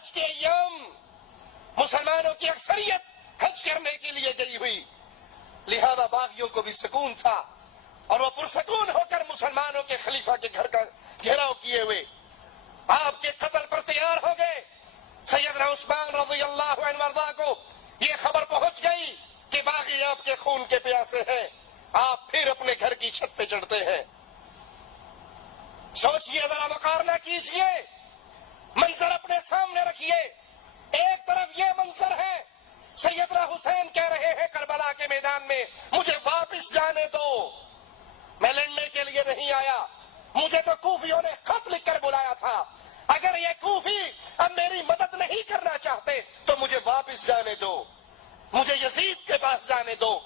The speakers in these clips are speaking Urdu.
حج کے ایام مسلمانوں کی اکثریت حج کرنے کے لیے گئی ہوئی، لہذا باغیوں کو بھی سکون تھا اور وہ پرسکون ہو کر مسلمانوں کے خلیفہ کے گھر کا گھیراؤ کیے ہوئے آپ کے قتل پر تیار ہو گئے۔ سیدنا عثمان رضی اللہ عنہ وارضاہ کو یہ خبر پہنچ گئی کہ باغی آپ کے خون کے پیاسے ہیں، آپ پھر اپنے گھر کی چھت پہ چڑھتے ہیں۔ سوچئے ذرا، مقارنہ کیجئے، منظر اپنے سامنے رکھیے۔ ایک طرف یہ منظر ہے، سیدنا حسین کہہ رہے ہیں کربلا کے میدان میں مجھے واپس جانے دو، میں لڑنے کے لیے نہیں آیا، مجھے تو کوفیوں نے خط لکھ کر بلایا تھا، اگر یہ کوفی اب میری مدد نہیں کرنا چاہتے تو مجھے واپس جانے دو، مجھے یزید کے پاس جانے دو،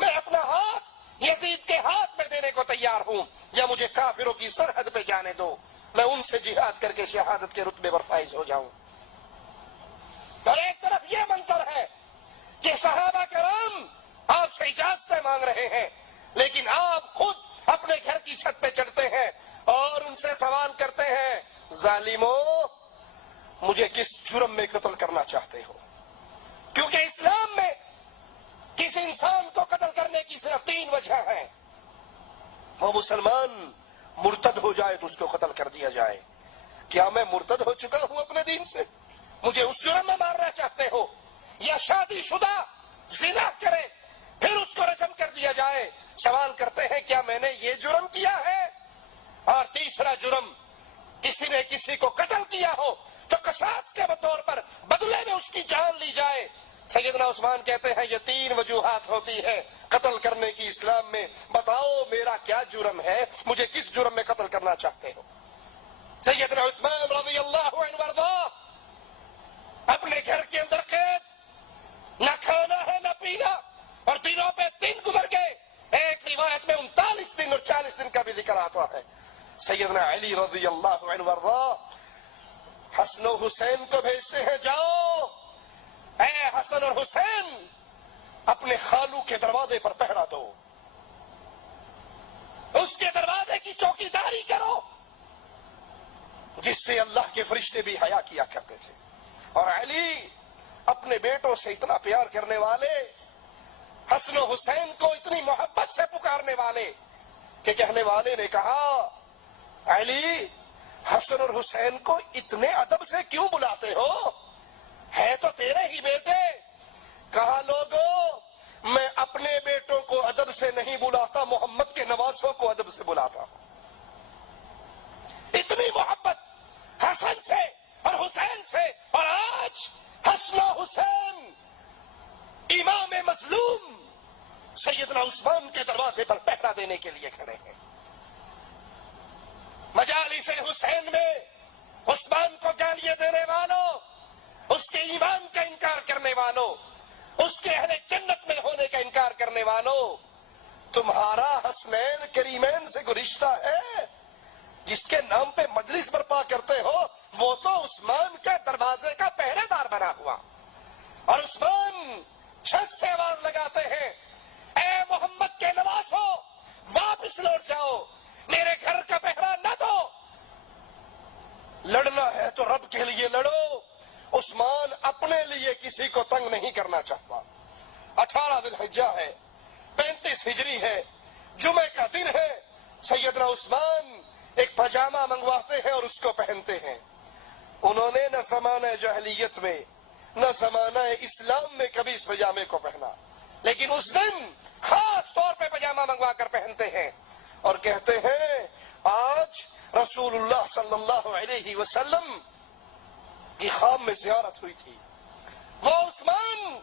میں اپنا ہاتھ یزید کے ہاتھ میں دینے کو تیار ہوں، یا مجھے کافروں کی سرحد پہ جانے دو، میں ان سے جہاد کر کے شہادت کے رتبے پر فائز ہو جاؤں۔ اور ایک طرف یہ منظر ہے کہ صحابہ کرام آپ سے اجازتیں مانگ رہے ہیں، لیکن آپ خود اپنے گھر کی چھت پہ چڑھتے ہیں اور ان سے سوال کرتے ہیں ظالموں مجھے کس جرم میں قتل کرنا چاہتے ہو؟ کیونکہ اسلام میں کسی انسان کو قتل کرنے کی صرف 3 وجہ ہیں، وہ مسلمان مرتد ہو جائے تو اس کو قتل کر دیا جائے۔ کیا میں مرتد ہو چکا ہوں اپنے دین سے؟ مجھے اس جرم میں مارنا چاہتے ہو؟ یا شادی شدہ زنا کرے پھر اس کو رجم کر دیا جائے؟ سوال کرتے ہیں کیا میں نے یہ جرم کیا ہے؟ اور تیسرا جرم، کسی نے کسی کو قتل کیا ہو تو قصاص کے طور پر بدلے میں اس کی جان لی جائے۔ سیدنا عثمان کہتے ہیں یہ 3 وجوہات ہوتی ہے قتل کرنے کی اسلام میں، بتاؤ میرا کیا جرم ہے، مجھے کس جرم میں قتل کرنا چاہتے ہو؟ سیدنا عثمان رضی اللہ عنہ وارضاہ اپنے گھر کے اندر قید، نہ کھانا ہے نہ پینا، اور دنوں پہ 3 گزر گئے، ایک روایت میں 39 دن اور 40 دن کا بھی ذکر آتا ہے۔ سیدنا علی رضی اللہ عنہ وارضاہ حسن و حسین کو بھیجتے ہیں جاؤ اے حسن اور حسین اپنے خالو کے دروازے پر پہرا دو، اس کے دروازے کی چوکیداری کرو، جس سے اللہ کے فرشتے بھی حیا کیا کرتے تھے۔ اور علی اپنے بیٹوں سے اتنا پیار کرنے والے، حسن و حسین کو اتنی محبت سے پکارنے والے کہ کہنے والے نے کہا علی حسن اور حسین کو اتنے ادب سے کیوں بلاتے ہو؟ ہے تو تیرے ہی بیٹے۔ کہا لوگوں میں اپنے بیٹوں کو ادب سے نہیں بلاتا، محمد کے نواسوں کو ادب سے بلاتا ہوں۔ اتنی محبت حسن سے اور حسین سے، اور آج حسن و حسین امام مظلوم سیدنا عثمان کے دروازے پر پہرا دینے کے لیے کھڑے ہیں۔ مجالس حسین میں عثمان کو گالیاں دینے والوں، اس کے ایمان کا انکار کرنے والوں، اس کے اہل جنت میں ہونے کا انکار کرنے والوں، تمہارا حسنین کریمین سے کوئی رشتہ ہے؟ جس کے نام پہ مجلس برپا کرتے ہو وہ تو عثمان کے دروازے کا پہرے دار بنا ہوا، اور عثمان چھت سے آواز لگاتے ہیں اے محمد کے نواسو واپس لوٹ جاؤ، میرے گھر کا پہرا نہ دو، لڑنا ہے تو رب کے لیے لڑو۔ عثمان اپنے لیے کسی کو تنگ نہیں کرنا چاہتا۔ 18 ذی الحجہ ہے، 35 ہجری ہے، جمعہ کا دن ہے، سیدنا عثمان ایک پاجامہ منگواتے ہیں اور اس کو پہنتے ہیں۔ انہوں نے نہ زمانہ جاہلیت میں نہ زمانہ اسلام میں کبھی اس پاجامے کو پہنا، لیکن اس دن خاص طور پہ پاجامہ منگوا کر پہنتے ہیں اور کہتے ہیں آج رسول اللہ صلی اللہ علیہ وسلم کی خواب میں زیارت ہوئی تھی، وہ عثمان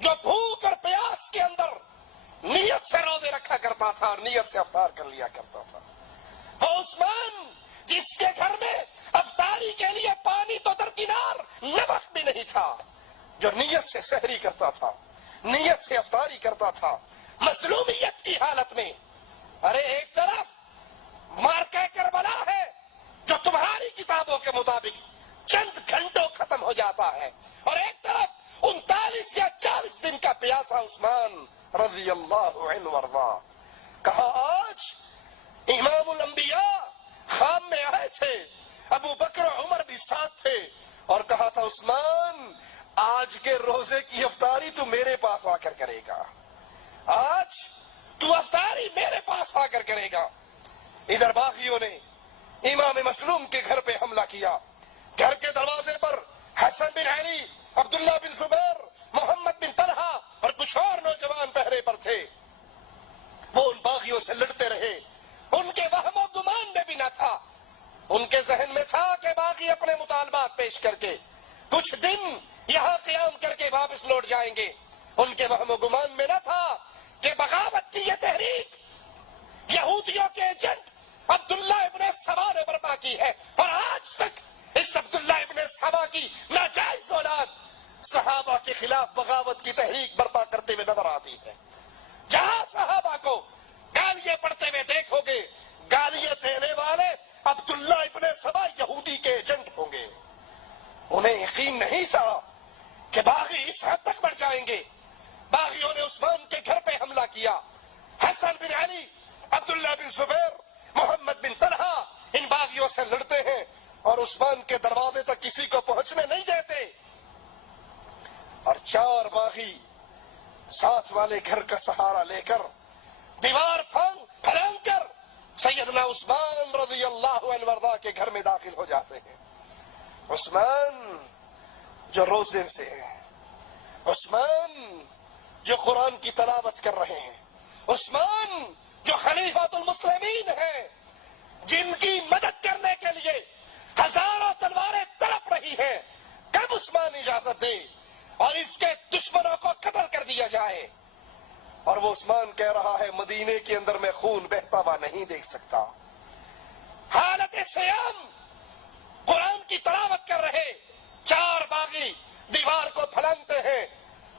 جو بھوک اور پیاس کے اندر نیت سے روزے رکھا کرتا تھا اور نیت سے افطار کر لیا کرتا تھا، وہ عثمان جس کے گھر میں افطاری کے لیے پانی تو درکنار نمک بھی نہیں تھا، جو نیت سے سحری کرتا تھا، نیت سے افطاری کرتا تھا مظلومیت کی حالت میں۔ ارے ایک طرف مارکہ کربلا ہے جو تمہاری کتابوں کے مطابق چند گھنٹوں ختم ہو جاتا ہے، اور ایک طرف 39 یا 40 دن کا پیاسا عثمان رضی اللہ عنہ وارضاہ۔ کہا آج امام الانبیاء خواب میں آئے تھے، ابو بکر و عمر بھی ساتھ تھے، اور کہا تھا عثمان آج کے روزے کی افطاری تو میرے پاس آ کر کرے گا، آج تو افطاری میرے پاس آ کر کرے گا۔ ادھر باغیوں نے امام مظلوم کے گھر پہ حملہ کیا، گھر کے دروازے پر حسن بن علی، عبداللہ بن زبیر، محمد بن طلحہ اور کچھ اور نوجوان پہرے پر تھے۔ وہ ان باغیوں سے لڑتے رہے، ان کے وہم و گمان میں بھی نہ تھا، ان کے ذہن میں تھا کہ باغی اپنے مطالبات پیش کر کے کچھ دن یہاں قیام کر کے واپس لوٹ جائیں گے۔ ان کے وہم و گمان میں نہ تھا کہ بغاوت کی یہ تحریک یہودیوں کے ایجنٹ عبداللہ ابن سبا نے برپا کی ہے، اور آج تک اس عبداللہ ابن سبا کی ناجائز اولاد صحابہ کے خلاف بغاوت کی تحریک برپا کرتے ہوئے نظر آتی ہے۔ جہاں صحابہ کو گالیاں پڑتے ہوئے دیکھو گے، گالیاں دینے والے عبداللہ ابن سبا یہودی کے ایجنٹ ہوں گے۔ انہیں یقین نہیں تھا کہ باغی اس حد تک بڑھ جائیں گے۔ باغیوں نے عثمان کے گھر پہ حملہ کیا، حسن بن علی، عبداللہ بن زبیر، محمد بن طلحہ ان باغیوں سے لڑتے ہیں اور عثمان کے دروازے تک کسی کو پہنچنے نہیں دیتے، اور چار باغی ساتھ والے گھر کا سہارا لے کر دیوار پھلانگ کر سیدنا عثمان رضی اللہ عنہ وارضاہ کے گھر میں داخل ہو جاتے ہیں۔ عثمان جو روزے سے ہیں، عثمان جو قرآن کی تلاوت کر رہے ہیں، عثمان جو خلیفۃ المسلمین ہیں، جن کی مدد کرنے کے لیے ہزاروں تلواریں تڑپ رہی ہیں، کب عثمان اجازت دے اور اس کے دشمنوں کو قتل کر دیا جائے؟ اور وہ عثمان کہہ رہا ہے مدینے کے اندر میں خون بہتا ہوا نہیں دیکھ سکتا۔ حالت سیام قرآن کی تلاوت کر رہے چار باغی دیوار کو پھلانگتے ہیں،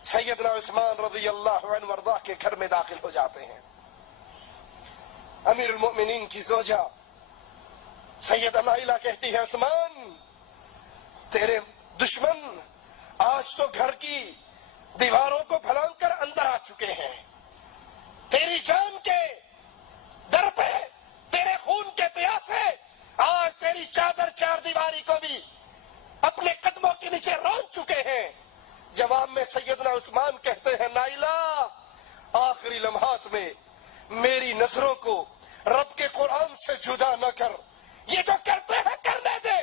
سیدنا عثمان رضی اللہ عنہ وارضاہ کے گھر میں داخل ہو جاتے ہیں۔ امیر المؤمنین کی زوجہ سیدہ نائلہ کہتی ہے عثمان تیرے دشمن آج تو گھر کی دیواروں کو پھلانگ کر اندر آ چکے ہیں، تیری جان کے در پہ تیرے خون کے پیاسے آج تیری چادر چار دیواری کو بھی اپنے قدموں کے نیچے رون چکے ہیں۔ جواب میں سیدنا عثمان کہتے ہیں نائلہ آخری لمحات میں میری نظروں کو رب کے قرآن سے جدا نہ کر، یہ جو کرتے ہیں کرنے دے،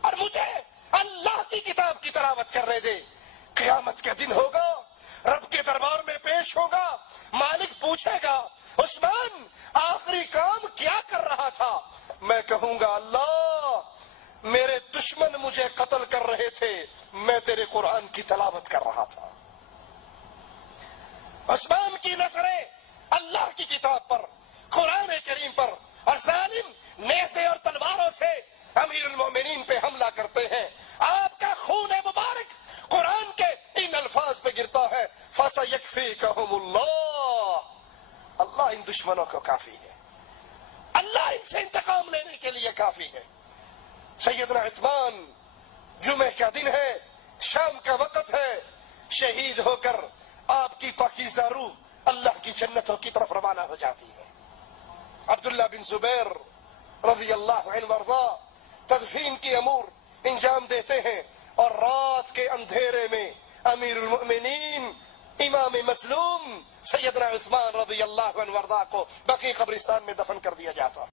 اور مجھے اللہ کی کتاب کی تلاوت کرنے دے۔ قیامت کا دن ہوگا، رب کے دربار میں پیش ہوگا، مالک پوچھے گا عثمان آخری کام کیا کر رہا تھا؟ میں کہوں گا اللہ میرے دشمن مجھے قتل کر رہے تھے، میں تیرے قرآن کی تلاوت کر رہا تھا۔ عثمان کی نظریں اللہ کی کتاب پر، قرآن کریم پر، اور ظالم نیزے اور تلواروں سے امیر المومنین پہ حملہ کرتے ہیں۔ آپ کا خون مبارک قرآن کے ان الفاظ پہ گرتا ہے فَسَيَكْفِيكَهُمُ اللَّهُ، اللہ ان دشمنوں کو کافی ہے، اللہ ان سے انتقام لینے کے لیے کافی ہے۔ سیدنا عثمان جمعہ کا دن ہے، شام کا وقت ہے، شہید ہو کر آپ کی پاکیزہ روح اللہ کی جنتوں کی طرف روانہ ہو جاتی ہے۔ عبداللہ بن زبیر رضی اللہ عنہ وارضاہ تدفین کی امور انجام دیتے ہیں، اور رات کے اندھیرے میں امیر المؤمنین امام مظلوم سیدنا عثمان رضی اللہ عنہ وارضاہ کو بقیع قبرستان میں دفن کر دیا جاتا۔